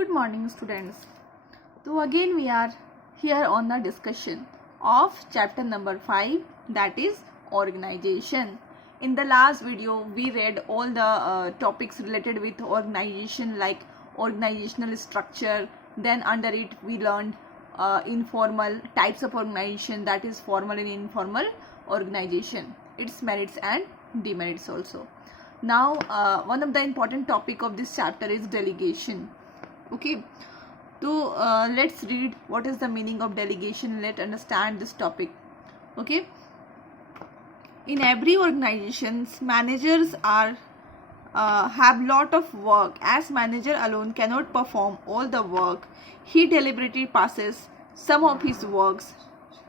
Good morning, students. So again we are here on the discussion of chapter number 5, that is organization. In the last video we read all the topics related with organization, like organizational structure. Then under it we learned informal types of organization, that is formal and informal organization, its merits and demerits also. Now one of the important topic of this chapter is delegation. Okay, so let's read what is the meaning of delegation. Let's understand this topic. Okay, in every organizations managers are have lot of work. As manager alone cannot perform all the work, he deliberately passes some of his works,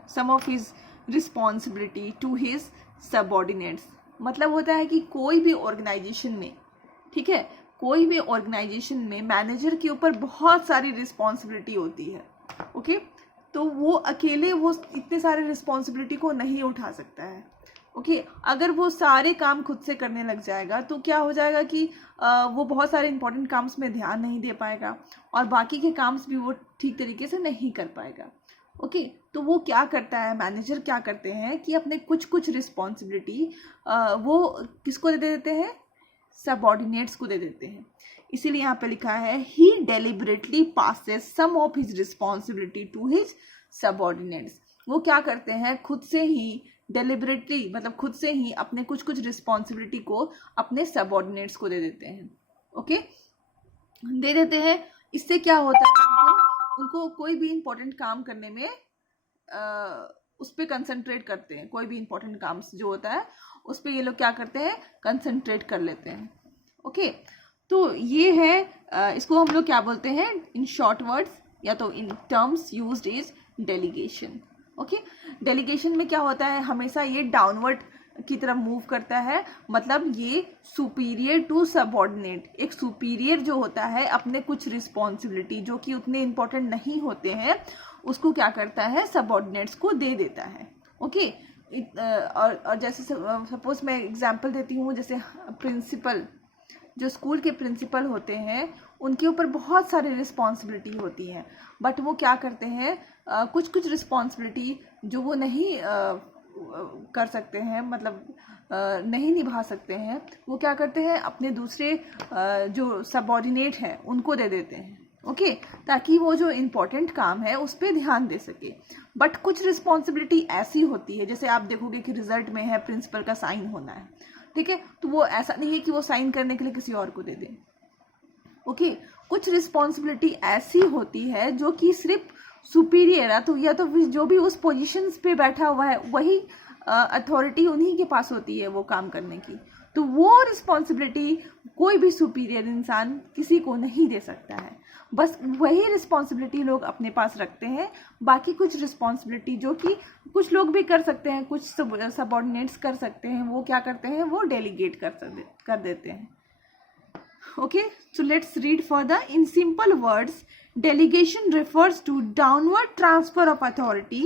some of his responsibility to his subordinates. मतलब होता है कि कोई भी organisation में, ठीक है, कोई भी ऑर्गेनाइजेशन में मैनेजर के ऊपर बहुत सारी रिस्पॉन्सिबिलिटी होती है. ओके, तो वो अकेले वो इतने सारे रिस्पॉन्सिबिलिटी को नहीं उठा सकता है. ओके, अगर वो सारे काम खुद से करने लग जाएगा तो क्या हो जाएगा कि वो बहुत सारे इंपॉर्टेंट काम्स में ध्यान नहीं दे पाएगा और बाकी के काम्स भी वो ठीक तरीके से नहीं कर पाएगा. ओके, तो वो क्या करता है, मैनेजर क्या करते हैं कि अपने कुछ रिस्पॉन्सिबिलिटी वो किसको दे देते हैं, सबऑर्डिनेट्स को दे देते हैं. इसीलिए यहाँ पे लिखा है he deliberately passes some of his responsibility to his subordinates. वो क्या करते हैं, खुद से ही डेलिबरेटली, मतलब खुद से ही अपने कुछ रिस्पॉन्सिबिलिटी को अपने सबऑर्डिनेट्स को दे देते हैं. ओके, दे देते हैं. इससे क्या होता है, उनको कोई भी इंपॉर्टेंट काम करने में उस पर कंसंट्रेट करते हैं. कोई भी इंपॉर्टेंट काम जो होता है उस पर ये लोग क्या करते हैं, कंसंट्रेट कर लेते हैं. ओके, तो ये है, इसको हम लोग क्या बोलते हैं इन शॉर्ट वर्ड्स, या तो in terms used is delegation. Okay, delegation में क्या होता है, हमेशा ये डाउनवर्ड की तरफ मूव करता है. मतलब ये सुपीरियर टू सबऑर्डिनेट, एक सुपीरियर जो होता है अपने कुछ रिस्पॉन्सिबिलिटी जो कि उतने इंपॉर्टेंट नहीं होते हैं उसको क्या करता है, सबऑर्डिनेट्स को दे देता है. ओके, और जैसे सपोज मैं एग्जांपल देती हूँ, जैसे प्रिंसिपल, जो स्कूल के प्रिंसिपल होते हैं उनके ऊपर बहुत सारी रिस्पॉन्सिबिलिटी होती हैं, बट वो क्या करते हैं, कुछ रिस्पॉन्सिबिलिटी जो वो नहीं कर सकते हैं, मतलब नहीं निभा सकते हैं, वो क्या करते हैं, अपने दूसरे जो सबऑर्डिनेट हैं उनको दे देते हैं. ओके, ताकि वो जो इम्पोर्टेंट काम है उस पर ध्यान दे सके. बट कुछ रिस्पॉन्सिबिलिटी ऐसी होती है, जैसे आप देखोगे कि रिजल्ट में है प्रिंसिपल का साइन होना है, ठीक है, तो वो ऐसा नहीं है कि वो साइन करने के लिए किसी और को दे दें. ओके, कुछ रिस्पॉन्सिबिलिटी ऐसी होती है जो कि सिर्फ सुपीरियर है, तो या तो जो भी उस पोजीशंस पे बैठा हुआ है वही अथॉरिटी उन्हीं के पास होती है वो काम करने की. तो वो रिस्पॉन्सिबिलिटी कोई भी सुपीरियर इंसान किसी को नहीं दे सकता है. बस वही रिस्पॉन्सिबिलिटी लोग अपने पास रखते हैं. बाकी कुछ रिस्पॉन्सिबिलिटी जो कि कुछ लोग भी कर सकते हैं, कुछ सबऑर्डिनेट्स कर सकते हैं, वो क्या करते हैं, वो डेलीगेट कर देते हैं. Okay, so let's read further. In simple words, delegation refers to downward transfer of authority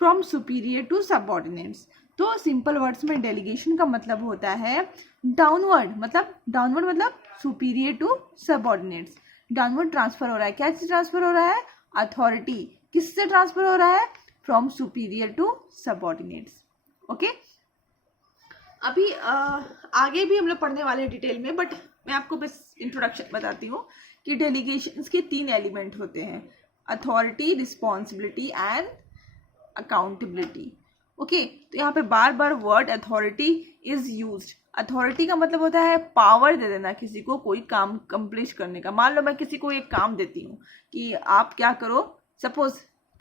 from superior to subordinates. तो सिंपल वर्ड्स में डेलीगेशन का मतलब होता है डाउनवर्ड, मतलब superior to subordinates. Downward transfer हो रहा है, क्या चीज ट्रांसफर हो रहा है, अथॉरिटी. किससे ट्रांसफर हो रहा है, from superior to subordinates. Okay, अभी आगे भी हम लोग पढ़ने वाले हैं डिटेल में, बट मैं आपको बस इंट्रोडक्शन बताती हूँ कि डेलीगेशंस के 3 एलिमेंट होते हैं, authority, responsibility and accountability. Okay, तो यहाँ पे बार word authority is used. Authority का मतलब होता है पावर दे देना किसी को कोई काम कंप्लीट करने का. मान लो मैं किसी को एक काम देती हूँ कि आप क्या करो, सपोज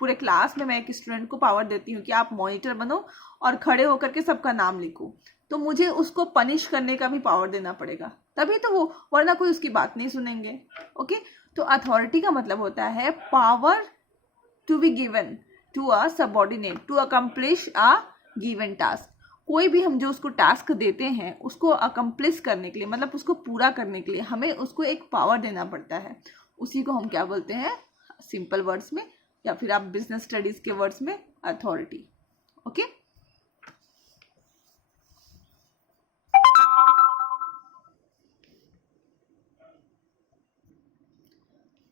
पूरे क्लास में मैं एक स्टूडेंट को पावर देती हूँ कि आप मॉनिटर बनो और खड़े होकर के सबका नाम लिखो, तो मुझे उसको पनिश करने का भी पावर देना पड़ेगा, तभी तो वो, वरना कोई उसकी बात नहीं सुनेंगे. ओके, तो अथॉरिटी का मतलब होता है power to be given to a subordinate to accomplish a given task. कोई भी हम जो उसको टास्क देते हैं उसको अकम्प्लिश करने के लिए, मतलब उसको पूरा करने के लिए हमें उसको एक पावर देना पड़ता है. उसी को हम क्या बोलते हैं सिंपल वर्ड्स में, या फिर आप बिजनेस स्टडीज के वर्ड्स में, अथॉरिटी. ओके,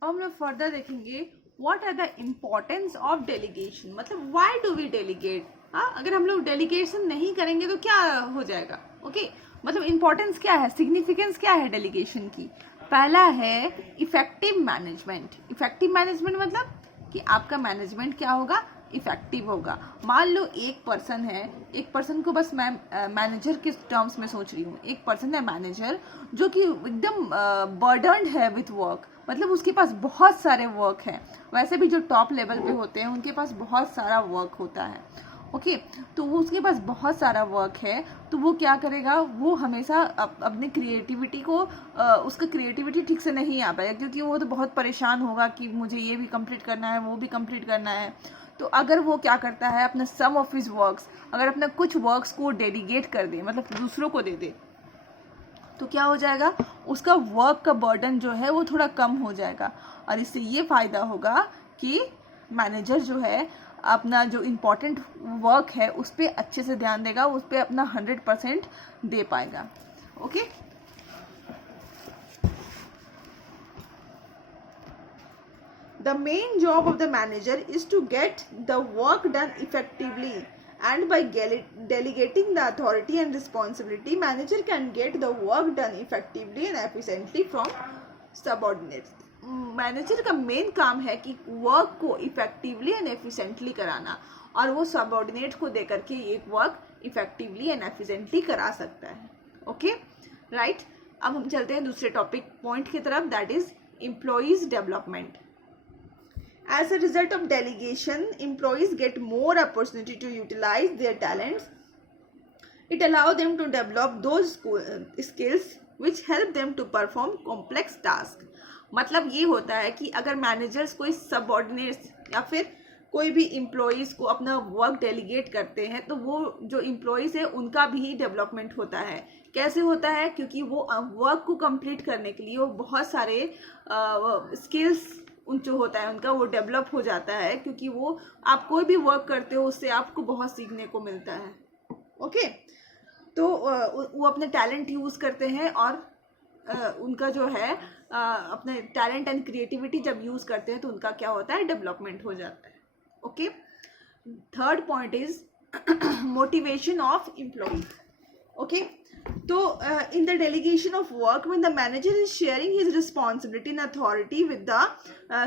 अब हम लोग फर्दर देखेंगे what are the importance of delegation, मतलब व्हाई डू वी डेलीगेट। हाँ, अगर हम लोग डेलीगेशन नहीं करेंगे तो क्या हो जाएगा। ओके, मतलब इम्पोर्टेंस क्या है, सिग्निफिकेंस क्या है डेलीगेशन की। पहला है इफेक्टिव मैनेजमेंट। इफेक्टिव मैनेजमेंट मतलब कि आपका मैनेजमेंट क्या होगा, इफेक्टिव होगा। मान लो एक पर्सन है, एक पर्सन को बस मैं मैनेजर के टर्म्स में सोच रही हूँ, एक पर्सन है मैनेजर जो कि एकदम बर्डनड है विथ वर्क, मतलब उसके पास बहुत सारे वर्क हैं। वैसे भी जो टॉप लेवल पे होते हैं उनके पास बहुत सारा वर्क होता है। ओके, तो वो उसके पास बहुत सारा वर्क है, तो वो क्या करेगा, वो हमेशा अपने क्रिएटिविटी को उसका क्रिएटिविटी ठीक से नहीं आ पाएगा, क्योंकि वो तो बहुत परेशान होगा कि मुझे ये भी कंप्लीट करना है, वो भी कंप्लीट करना है। तो अगर वो क्या करता है, अपना सम ऑफ हिज वर्क्स, अगर अपना कुछ वर्क्स को डेलीगेट कर दे, मतलब दूसरों को दे दे, तो क्या हो जाएगा, उसका वर्क का बर्डन जो है वो थोड़ा कम हो जाएगा। और इससे ये फ़ायदा होगा कि मैनेजर जो है अपना जो इम्पोर्टेंट वर्क है उस पर अच्छे से ध्यान देगा, उस पर अपना 100% दे पाएगा। Okay, the main job of the manager is to get the work done effectively, and by delegating the authority and responsibility, manager can get the work done effectively and efficiently from subordinates. Manager का main काम है कि work को effectively and efficiently कराना, और वो subordinate को दे करके ये वर्क इफेक्टिवली एंड एफिशिएंटली करा सकता है। Okay, right. अब हम चलते हैं दूसरे टॉपिक पॉइंट की तरफ, that is employees development. As a result of delegation, employees get more opportunity to utilize their talents. It allows them to develop those skills which help them to perform complex tasks. मतलब ये होता है कि अगर managers कोई subordinates या फिर कोई भी एम्प्लॉयज़ को अपना वर्क डेलीगेट करते हैं, तो वो जो एम्प्लॉयज़ है उनका भी डेवलपमेंट होता है। कैसे होता है, क्योंकि वो वर्क को कंप्लीट करने के लिए वो बहुत सारे स्किल्स उन जो होता है उनका वो डेवलप हो जाता है, क्योंकि वो आप कोई भी वर्क करते हो उससे आपको बहुत सीखने को मिलता है। ओके, तो वो अपने टैलेंट यूज़ करते हैं, और उनका जो है अपने टैलेंट एंड क्रिएटिविटी जब यूज़ करते हैं तो उनका क्या होता है, डेवलपमेंट हो जाता है। Okay, third point is motivation of employee. Okay, तो in the delegation of work, when the manager is sharing his responsibility and authority with the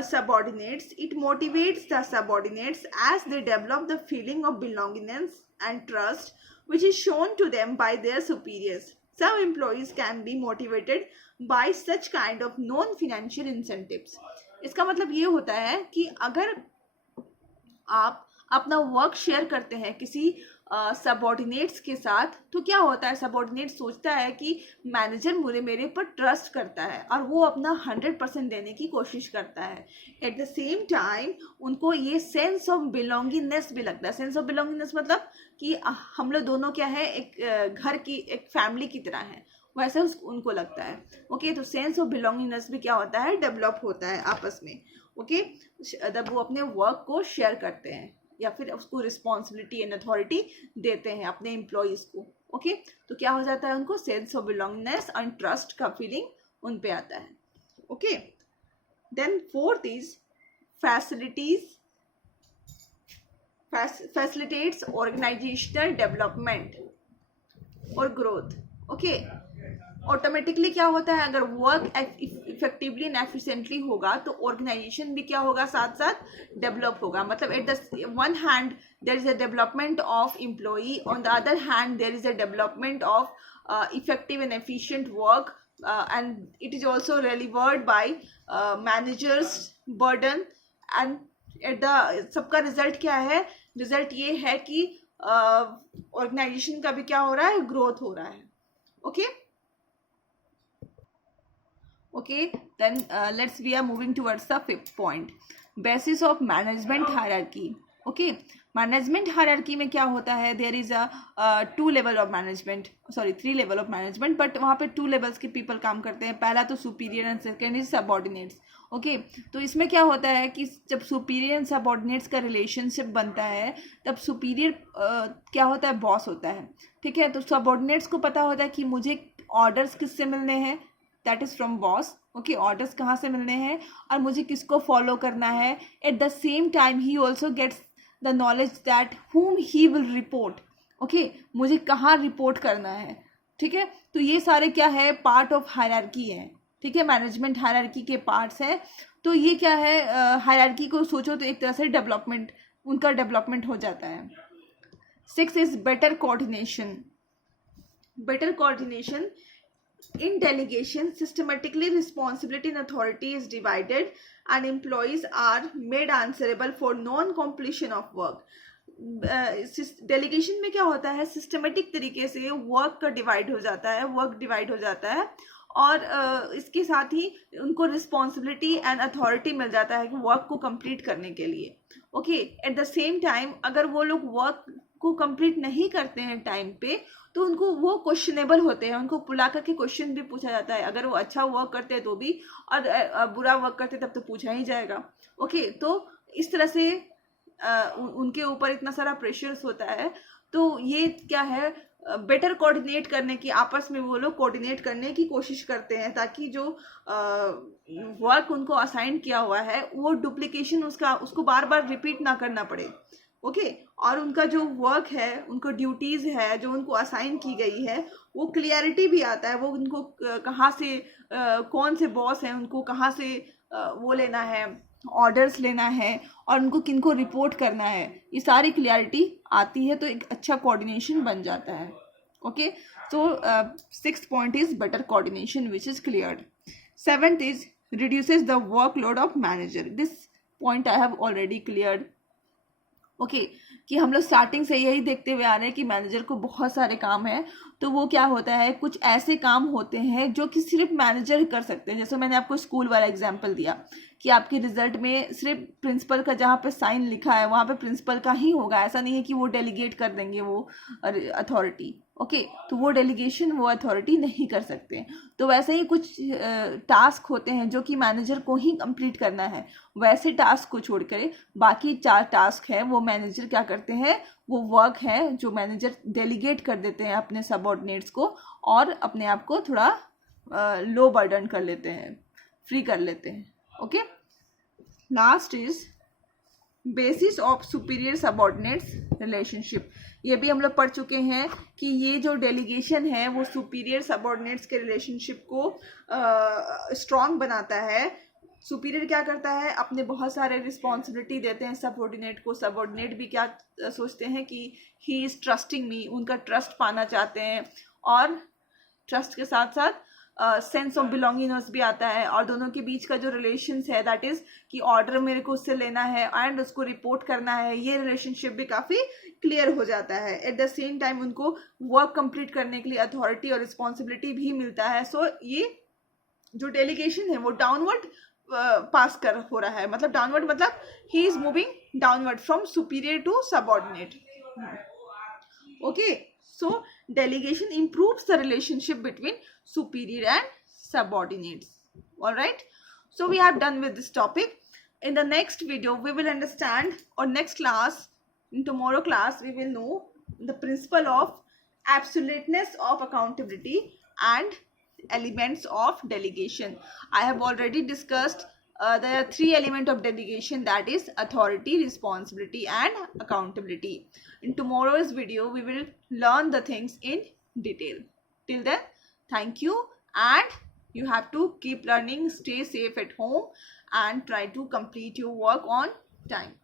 subordinates, it motivates the subordinates as they develop the feeling of belongingness and trust which is shown to them by their superiors. Some employees can be motivated by such kind of non-financial incentives. इसका मतलब ये होता है कि अगर आप अपना work share करते हैं किसी सबऑर्डिनेट्स के साथ, तो क्या होता है, सबऑर्डिनेट सोचता है कि मैनेजर मेरे ऊपर ट्रस्ट करता है और वो अपना 100% देने की कोशिश करता है। एट द सेम टाइम उनको ये सेंस ऑफ बिलोंगिंगनेस भी लगता है। सेंस ऑफ बिलोंगिंगनेस मतलब कि हम लोग दोनों क्या है, एक घर की, एक फैमिली की तरह है, वैसे उनको लगता है। ओके, तो सेंस ऑफ बिलोंगिंगनेस भी क्या होता है, डेवलप होता है आपस में। ओके, जब वो अपने वर्क को शेयर करते हैं या फिर उसको रिस्पॉन्सिबिलिटी एंड अथॉरिटी देते हैं अपने एम्प्लॉयज़ को। ओके, तो क्या हो जाता है, उनको sense of belongingness and trust का फीलिंग उन पे आता है। Okay, then fourth is facilitates organizational development और ग्रोथ। ओके, ऑटोमेटिकली क्या होता है, अगर वर्क इफेक्टिवली एंड एफिशिएंटली होगा तो ऑर्गेनाइजेशन भी क्या होगा, साथ साथ डेवलप होगा। मतलब at the one hand there is a development of employee, on the other hand there is a development of effective and efficient work, and it is also relieved by managers burden, and at the सबका result क्या है, result ये है कि organisation का भी क्या हो रहा है, ग्रोथ हो रहा है। Okay, okay, then we are moving towards the fifth point, basis of management hierarchy. Okay, management hierarchy में क्या होता है, there is a 2 level of management, sorry 3 level of management, but वहाँ पे 2 लेवल्स के पीपल काम करते हैं। पहला तो superior and second is subordinates. Okay, तो इसमें क्या होता है कि जब सुपीरियर एंड सबऑर्डिनेट्स का रिलेशनशिप बनता है तब सुपीरियर क्या होता है, बॉस होता है। ठीक है, तो सबऑर्डिनेट्स को पता होता है कि मुझे ऑर्डर्स किससे मिलने हैं, that is from boss, okay, orders कहाँ से मिलने हैं और मुझे किसको फॉलो करना है. At the same time he also gets the knowledge that whom he will report. Okay, मुझे कहाँ रिपोर्ट करना है. ठीक है, तो ये सारे क्या है, पार्ट ऑफ हायरार्की है. ठीक है, मैनेजमेंट हायरार्की के पार्ट्स है. तो ये क्या है, हायरार्की को सोचो तो एक तरह से डेवलपमेंट, उनका डेवलपमेंट हो जाता है. 6 is better coordination. Better coordination in delegation, systematically responsibility and authority is divided and employees are made answerable for non-completion of work. Delegation में क्या होता है, सिस्टमेटिक तरीके से वर्क का डिवाइड हो जाता है, वर्क डिवाइड हो जाता है और इसके साथ ही उनको रिस्पॉन्सिबिलिटी एंड अथॉरिटी मिल जाता है कि वर्क को कंप्लीट करने के लिए. Okay, eight the same time अगर वो लोग वर्क को कंप्लीट नहीं करते हैं टाइम पे तो उनको वो क्वेश्चनेबल होते हैं, उनको बुला करके क्वेश्चन भी पूछा जाता है. अगर वो अच्छा वर्क करते हैं तो भी, और बुरा वर्क करते तब तो पूछा ही जाएगा. ओके, तो इस तरह से उनके ऊपर इतना सारा प्रेशर्स होता है. तो ये क्या है, बेटर कोऑर्डिनेट करने की, आपस में वो लोग कोऑर्डिनेट करने की कोशिश करते हैं ताकि जो वर्क उनको असाइन किया हुआ है वो डुप्लीकेशन उसको बार बार रिपीट ना करना पड़े. ओके, और उनका जो वर्क है, उनको ड्यूटीज है जो उनको असाइन की गई है, वो क्लियरिटी भी आता है. वो उनको कहाँ से कौन से बॉस हैं, उनको कहाँ से वो लेना है, ऑर्डर्स लेना है और उनको किनको रिपोर्ट करना है, ये सारी क्लियरिटी आती है. तो एक अच्छा कोऑर्डिनेशन बन जाता है. Okay, so 6th point is better coordination which is cleared. 7th is reduces the workload of manager. This point I have already cleared. Okay, कि हम लोग स्टार्टिंग से यही देखते हुए आ रहे हैं कि मैनेजर को बहुत सारे काम है. तो वो क्या होता है, कुछ ऐसे काम होते हैं जो कि सिर्फ मैनेजर कर सकते हैं. जैसे मैंने आपको स्कूल वाला एग्जांपल दिया कि आपके रिजल्ट में सिर्फ प्रिंसिपल का जहाँ पे साइन लिखा है वहाँ पे प्रिंसिपल का ही होगा. ऐसा नहीं है कि वो डेलीगेट कर देंगे वो अथॉरिटी. ओके, तो वो डेलीगेशन वो अथॉरिटी नहीं कर सकते. तो वैसे ही कुछ टास्क होते हैं जो कि मैनेजर को ही कंप्लीट करना है. वैसे टास्क को छोड़कर बाकी 4 टास्क है वो मैनेजर क्या करते हैं, वो वर्क है जो मैनेजर डेलीगेट कर देते हैं अपने सबऑर्डिनेट्स को और अपने आप को थोड़ा लो बर्डन कर लेते हैं, फ्री कर लेते हैं. Okay, last is basis of superior subordinates relationship. ये भी हम लोग पढ़ चुके हैं कि ये जो डेलीगेशन है वो सुपीरियर सबऑर्डिनेट्स के रिलेशनशिप को स्ट्रॉन्ग बनाता है. सुपीरियर क्या करता है, अपने बहुत सारे रिस्पॉन्सिबिलिटी देते हैं सबऑर्डिनेट को. सबऑर्डिनेट भी क्या सोचते हैं कि ही इज़ ट्रस्टिंग मी, उनका ट्रस्ट पाना चाहते हैं और ट्रस्ट के साथ साथ सेंस ऑफ बिलोंगिंगनेस भी आता है. और दोनों के बीच का जो रिलेशंस है दैट इज़ कि ऑर्डर मेरे को उससे लेना है एंड उसको रिपोर्ट करना है, ये रिलेशनशिप भी काफ़ी क्लियर हो जाता है. एट द सेम टाइम उनको वर्क कंप्लीट करने के लिए अथॉरिटी और रिस्पॉन्सिबिलिटी भी मिलता है. सो ये जो डेलीगेशन है वो डाउनवर्ड पास कर हो रहा है. मतलब डाउनवर्ड मतलब he is moving downward from superior to subordinate. Okay, so delegation improves the relationship between superior and subordinates. All right, so we have done with this topic. In the next video we will understand, or next class, in tomorrow class we will know the principle of absoluteness of accountability and elements of delegation. I have already discussed there are 3 elements of delegation, that is authority, responsibility and accountability. In tomorrow's video we will learn the things in detail. Till then, thank you, and you have to keep learning, stay safe at home and try to complete your work on time.